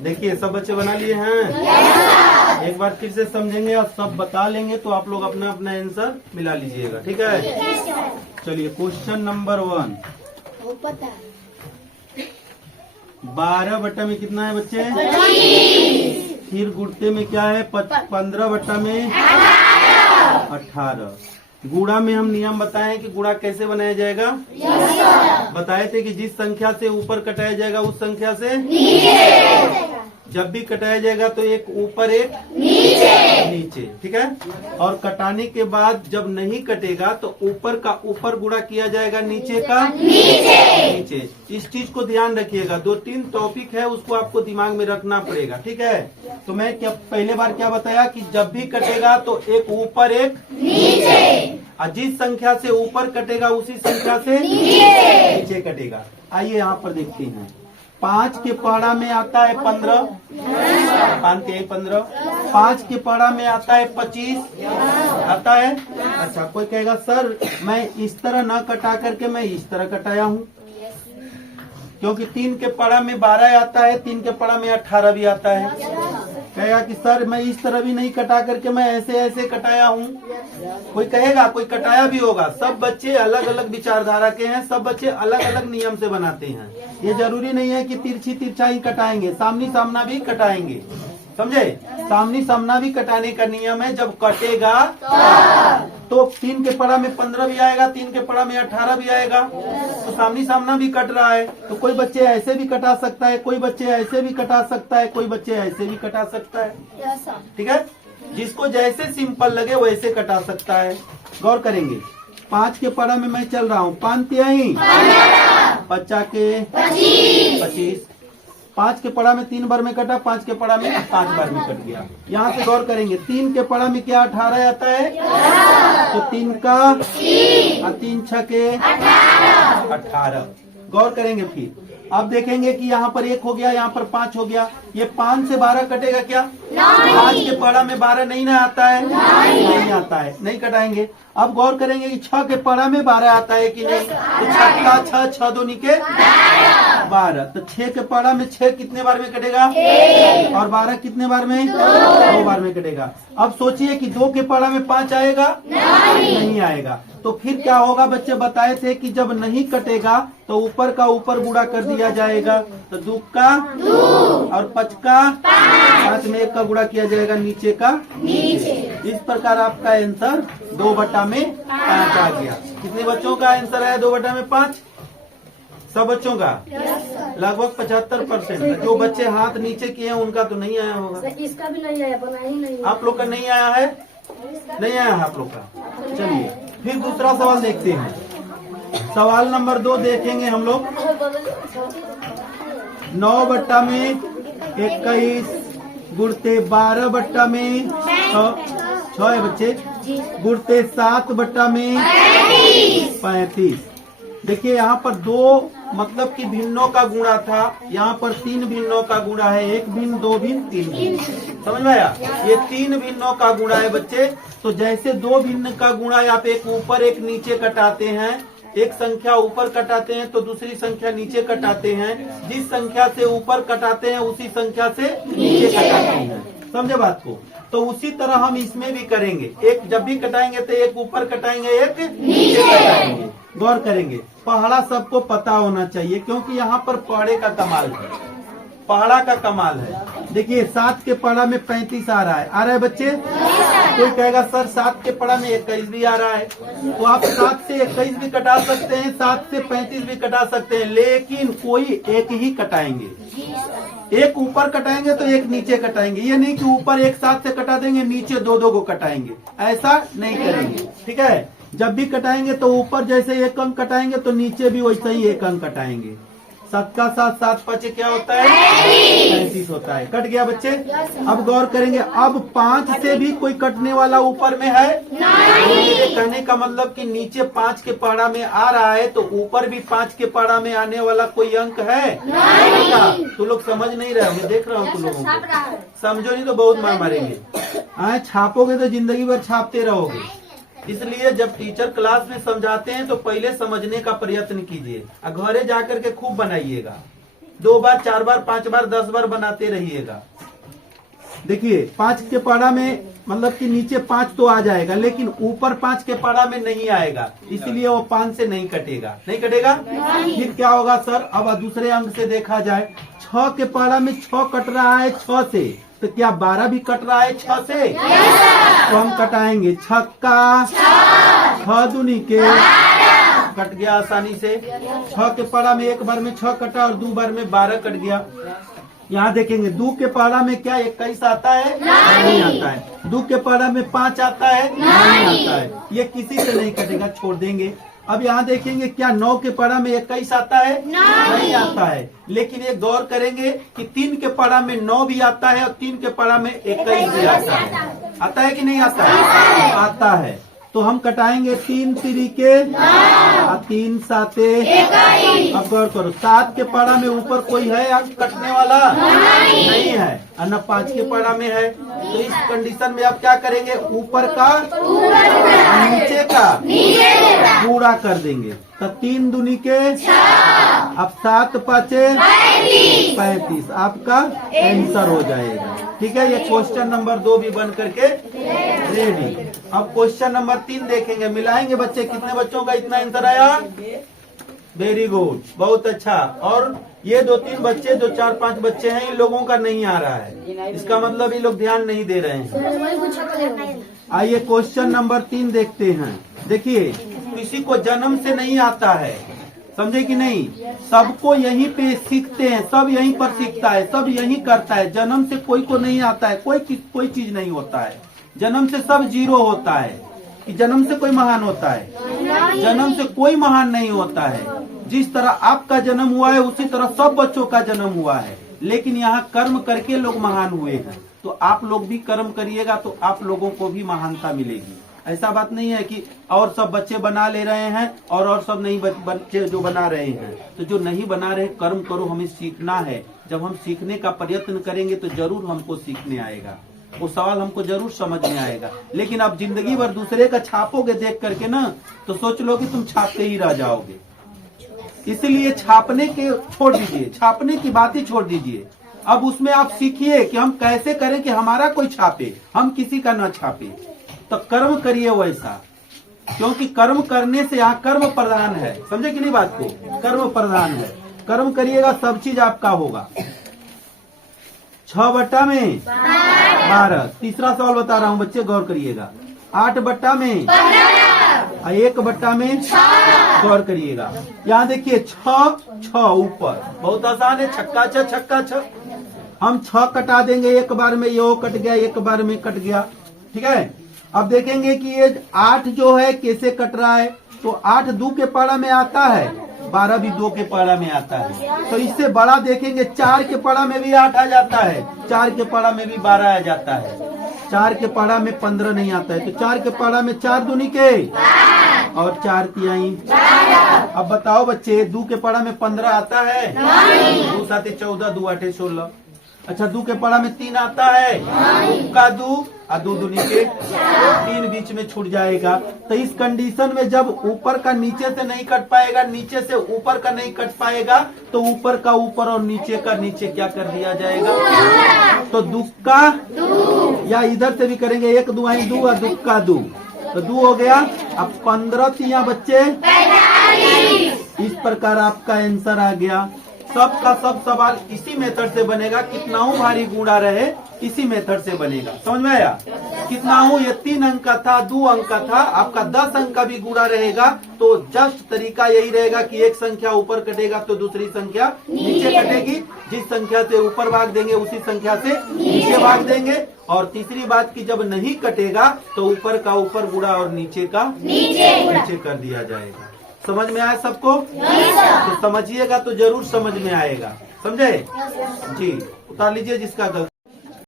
देखिए सब बच्चे बना लिए हैं। एक बार फिर से समझेंगे और सब बता लेंगे तो आप लोग अपना अपना आंसर मिला लीजिएगा, ठीक है। चलिए क्वेश्चन नंबर 1। 12 बट्टा में कितना है बच्चे? 25। फिर गुड़ते में क्या है? 15 बट्टा में 18। गुणा में हम नियम बताए कि गुणा कैसे बनाया जाएगा? बताए थे कि जिस संख्या से ऊपर कटाया जाएगा उस संख्या से नीचे। जब भी कटाया जाएगा तो एक ऊपर एक नीचे, ठीक है। और कटाने के बाद जब नहीं कटेगा तो ऊपर का ऊपर गुणा किया जाएगा, नीचे का नीचे। इस चीज को ध्यान रखिएगा। 2-3 टॉपिक है उसको आपको दिमाग में रखना पड़ेगा, ठीक है। तो मैं क्या पहले बार क्या बताया कि जब भी कटेगा तो एक ऊपर एक नीचे, और जिस संख्या से ऊपर कटेगा उसी संख्या से नीचे कटेगा। आइए यहाँ पर देखते हैं। 5 के पहाड़ा में आता है 15, 15। 5 के पहाड़ा में आता है 25, आता है। अच्छा, कोई कहेगा सर मैं इस तरह न कटा करके मैं इस तरह कटाया हूँ, क्योंकि 3 के पहाड़ा में 12 आता है, 3 के पहाड़ा में 18 भी आता है। कहेगा कि सर मैं इस तरह भी नहीं कटा करके मैं ऐसे ऐसे कटाया हूँ। कोई कहेगा, कोई कटाया भी होगा। सब बच्चे अलग अलग विचारधारा के हैं, सब बच्चे अलग अलग नियम से बनाते हैं। ये जरूरी नहीं है कि तिरछी तिरछा ही कटाएंगे, सामनी सामना भी कटाएंगे, समझे। सामनी सामना भी कटाने का नियम है। जब कटेगा तो 3 के पड़ा में 15 भी आएगा, 3 के पड़ा में 18 भी आएगा। तो सामनी सामना भी कट रहा है। तो कोई बच्चे ऐसे भी कटा सकता है, कोई बच्चे ऐसे भी कटा सकता है, कोई बच्चे ऐसे भी कटा सकता है, ठीक है। जिसको जैसे सिंपल लगे वैसे कटा सकता है। गौर करेंगे। 5 के पड़ा में मैं चल रहा हूँ, 5 तिहाई 50 के 25। 5 के पड़ा में 3 बार में कटा, 5 के पड़ा में 5 बार में कट गया। यहाँ से गौर करेंगे। 3 के पड़ा में क्या 18 आता है, तो 3 का 3 छके 18। गौर करेंगे। फिर अब देखेंगे कि यहाँ पर 1 हो गया, यहाँ पर 5 हो गया। ये 5 से 12 कटेगा क्या? 5 के पड़ा में 12 नहीं ना आता है, नहीं आता है, नहीं कटाएंगे। अब गौर करेंगे कि 6 के पड़ा में 12 आता है कि नहीं, तो 6 का 6, 6 2 के 12। तो 6 के पड़ा में 6 कितने बार में कटेगा, और 12 कितने बार में? 2 बार में कटेगा। अब सोचिए कि 2 के पड़ा में 5 आएगा, नहीं आएगा। तो फिर क्या होगा? बच्चे बताए थे कि जब नहीं कटेगा तो ऊपर का ऊपर गुणा कर दिया जाएगा। तो 2 का 2 और 5 का 5 में 1 का गुणा किया जाएगा, नीचे का नीचे। इस प्रकार आपका आंसर 2 बटा में 5 आ गया। कितने बच्चों का आंसर है 2 बटा में 5? सब बच्चों का लगभग 75%। जो बच्चे हाथ नीचे किए हैं उनका तो नहीं आया होगा। इसका भी नहीं आया, बना ही नहीं। आप लोग का नहीं आया है, नहीं आया है आप लोग का। चलिए फिर दूसरा सवाल देखते हैं। सवाल नंबर 2 देखेंगे हम लोग। 9 बट्टा में 21 गुड़ते 12 बट्टा में 6 है बच्चे, गुड़ते 7 बट्टा में 35। देखिए यहाँ पर 2 मतलब कि भिन्नों का गुणा था, यहाँ पर 3 भिन्नों का गुणा है। 1 भिन्न, 2 भिन्न, 3 भिन्न। समझ में आया? ये 3 भिन्नों का गुणा है बच्चे। तो जैसे 2 भिन्न का गुणा आप एक ऊपर एक नीचे कटाते हैं, एक संख्या ऊपर कटाते हैं तो दूसरी संख्या नीचे कटाते हैं। जिस संख्या से ऊपर कटाते हैं उसी संख्या से नीचे कटाते हैं। समझे बात को? तो उसी तरह हम इसमें भी करेंगे। एक जब भी कटाएंगे तो एक ऊपर कटाएंगे, एक नीचे कटाएंगे। गौर करेंगे। पहाड़ा सबको पता होना चाहिए, क्योंकि यहाँ पर पहाड़े का कमाल है, पहाड़ा का कमाल है। देखिए 7 के पहाड़ा में 35 आ रहा है बच्चे। कोई कहेगा सर 7 के पहाड़ा में 21 भी आ रहा है। तो आप 7 से 21 भी कटा सकते हैं, 7 से 35 भी कटा सकते हैं, लेकिन कोई एक ही कटाएंगे। एक ऊपर कटाएंगे तो एक नीचे कटाएंगे। ये नहीं कि ऊपर एक साथ से कटा देंगे, नीचे 2-2 को कटाएंगे, ऐसा नहीं करेंगे, ठीक है। जब भी कटाएंगे तो ऊपर जैसे 1 अंक कटाएंगे तो नीचे भी वैसे ही 1 अंक कटाएंगे। 7 का 7, 7 5 क्या होता है? 35 होता है। कट गया बच्चे। अब गौर करेंगे। अब 5 से भी कोई कटने वाला ऊपर में है? मेरे कहने का मतलब कि नीचे 5 के पहाड़ा में आ रहा है तो ऊपर भी 5 के पहाड़ा में आने वाला कोई अंक है? तो लोग समझ नहीं रहे होंगे, देख रहा हूँ तुम लोगों को। समझो नहीं तो बहुत मार मारेंगे। छापोगे तो जिंदगी भर छापते रहोगे। इसलिए जब टीचर क्लास में समझाते हैं तो पहले समझने का प्रयत्न कीजिए और घरे जाकर के खूब बनाइएगा। 2 बार, 4 बार, 5 बार, 10 बार बनाते रहिएगा। देखिए 5 के पढ़ा में मतलब कि नीचे 5 तो आ जाएगा, लेकिन ऊपर 5 के पढ़ा में नहीं आएगा, इसलिए वो 5 से नहीं कटेगा। नहीं कटेगा? फिर क्या होगा सर? अब दूसरे अंक से देखा जाए, 6 के पढ़ा में 6 कट रहा है 6 से, तो क्या 12 भी कट रहा है 6 से? तो हम कटाएंगे, छक्का 6 दूनी के, कट गया आसानी से। 6 के पढ़ा में एक बार में 6 कटा और 2 बार में 12 कट गया। यहाँ देखेंगे 2 के पढ़ा में क्या 21 आता है? नहीं आता है। 2 के पढ़ा में 5 आता है? नहीं आता है। ये किसी से नहीं कटेगा, छोड़ देंगे। अब यहाँ देखेंगे क्या 9 के पढ़ा में 21 आता है? नहीं आता है। लेकिन ये गौर करेंगे कि 3 के पढ़ा में 9 भी आता है और 3 के पढ़ा में 21 भी आता है। आता है कि नहीं आता है? आता है। तो हम कटाएंगे 3 तिरिके और 3 साते। अब गौर करो, 7 के पढ़ा में ऊपर कोई है अंक कटने वाला? नहीं है। और न 5 के पढ़ा में है। तो इस कंडीशन में अब क्या करेंगे? ऊपर का और नीचे का पूरा कर देंगे। तो 3 दूनी के, अब 7 पाँचे 35 आपका आंसर हो जाएगा। ठीक है, ये क्वेश्चन नंबर 2 भी बन करके रेडी। अब क्वेश्चन नंबर 3 देखेंगे, मिलाएंगे बच्चे, कितने बच्चों का इतना आंसर आया? वेरी गुड, बहुत अच्छा। और ये 2-3 बच्चे, जो 4-5 बच्चे हैं, इन लोगों का नहीं आ रहा है, इसका मतलब ये लोग ध्यान नहीं दे रहे हैं। आइए क्वेश्चन नंबर 3 देखते हैं। देखिए, किसी को जन्म से नहीं आता है, समझे कि नहीं? सबको यहीं पे सीखते हैं, सब यहीं पर सीखता है, सब यहीं करता है। जन्म से कोई को नहीं आता है, कोई चीज नहीं होता है। जन्म से सब जीरो होता है। कि जन्म से कोई महान होता है? जन्म से कोई महान नहीं होता है। जिस तरह आपका जन्म हुआ है, उसी तरह सब बच्चों का जन्म हुआ है। लेकिन यहाँ कर्म करके लोग महान हुए हैं। तो आप लोग भी कर्म करिएगा तो आप लोगों को भी महानता मिलेगी। ऐसा बात नहीं है कि और सब बच्चे बना ले रहे हैं और सब नहीं बच्चे जो बना रहे हैं। तो जो नहीं बना रहे, कर्म करो, हमें सीखना है। जब हम सीखने का प्रयत्न करेंगे तो जरूर हमको सीखने आएगा, वो सवाल हमको जरूर समझ में आएगा। लेकिन आप जिंदगी भर दूसरे का छापोगे देख करके ना, तो सोच लो कि तुम छापते ही रह जाओगे। इसलिए छापने के छोड़ दीजिए, छापने की बात ही छोड़ दीजिए। अब उसमें आप सीखिए कि हम कैसे करें कि हमारा कोई छापे, हम किसी का न छापे। तो कर्म करिए वैसा, क्योंकि कर्म करने से यहाँ कर्म प्रधान है। समझे कि नहीं बात को? कर्म प्रधान है। कर्म करिएगा, सब चीज आपका होगा। 6 बट्टा में 12। तीसरा सवाल बता रहा हूँ बच्चे, गौर करिएगा। 8 बट्टा में 1 बट्टा में गौर करिएगा। यहाँ देखिए 6 ऊपर, बहुत आसान है। छक्का छ, छक्का छ। हम 6 कटा देंगे एक बार में, ये कट गया, एक बार में कट गया। ठीक है। अब देखेंगे कि ये 8 जो है कैसे कट रहा है। तो 8 2 के पढ़ा में आता है, 12 भी 2 के पढ़ा में आता है। तो इससे बड़ा देखेंगे, 4 के पढ़ा में भी 8 आ जाता है, 4 के पढ़ा में भी 12 आ जाता है। 4 के पढ़ा में 15 नहीं आता है। तो 4 के पढ़ा में 4 दूनी के और 4 तिहाई। अब बताओ बच्चे, 2 के पढ़ा में 15 आता है? 2 साते 14, 2 आठे 16। अच्छा, 2 के पढ़ा में 3 आता है? का 2 और 2 दूनी के 3 बीच में छूट जाएगा। तो इस कंडीशन में जब ऊपर का नीचे से नहीं कट पाएगा, नीचे से ऊपर का नहीं कट पाएगा, तो ऊपर का ऊपर और नीचे का नीचे क्या कर दिया जाएगा? तो दुख का, या इधर से भी करेंगे, 1 दुआई 2 और दुख का 2, तो 2 हो गया। अब 15 तिया बच्चे, इस प्रकार आपका आंसर आ गया। सबका सब सवाल इसी मेथड से बनेगा। कितना हूँ भारी गुणा रहे, इसी मेथड से बनेगा। समझ में आया? कितना हूँ ये 3 अंक का था, 2 अंक का था, आपका 10 अंक का भी गुणा रहेगा। तो जस्ट तरीका यही रहेगा कि एक संख्या ऊपर कटेगा तो दूसरी संख्या नीचे कटेगी। जिस संख्या से ऊपर भाग देंगे उसी संख्या से नीचे भाग देंगे। और तीसरी बात कि जब नहीं कटेगा तो ऊपर का ऊपर गुणा और नीचे का नीचे कर दिया जाएगा। समझ में आया सबको? तो समझिएगा तो जरूर समझ में आएगा। समझे जी? उतार लीजिए जिसका गलती।